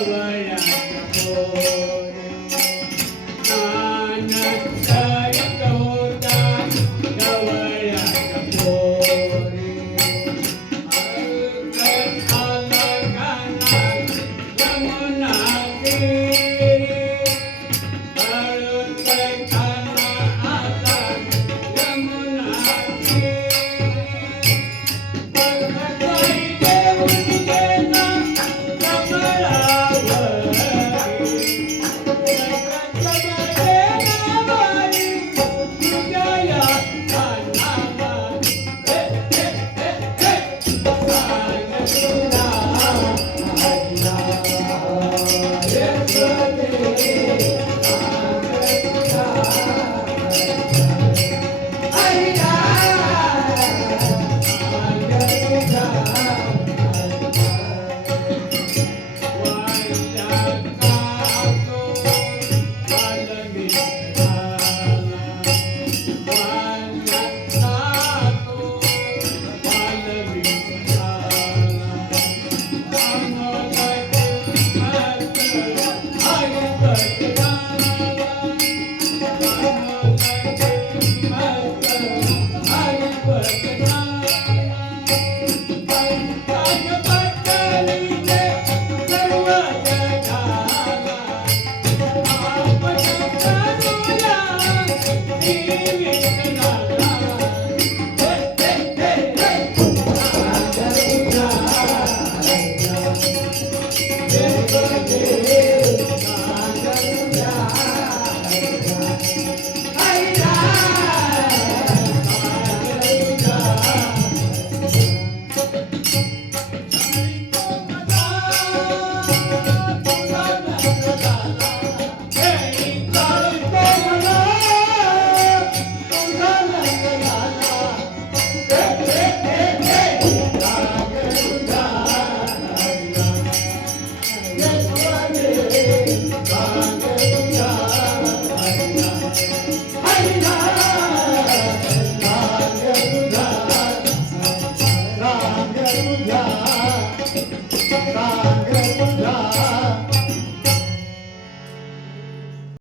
away. Bye-bye.